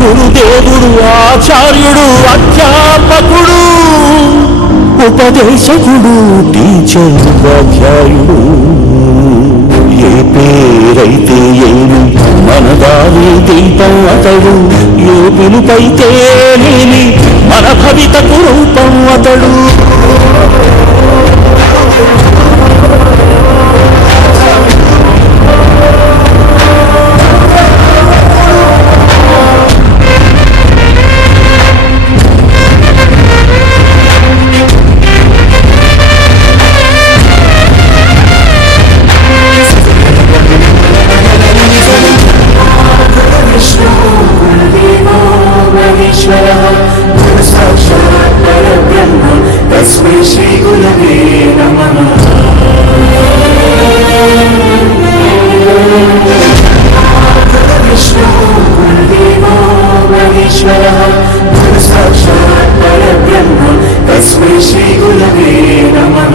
గురుదేవుడు ఆచార్యుడు అధ్యాపకుడు ఉపదేశకుడు టీచర్ ఉపాధ్యాయుడు ఏ పేరైతే ఏమి మనదాని దీపం అతడు ఏ పిలుపైతే నేని మన భవితకు రూపం అతడు तस्मै श्री गुरवे नमः। विष्णु गुरुदेवो महेश्वरः गुरु साक्षात् परब्रह्म तस्मै श्री गुरवे नमः।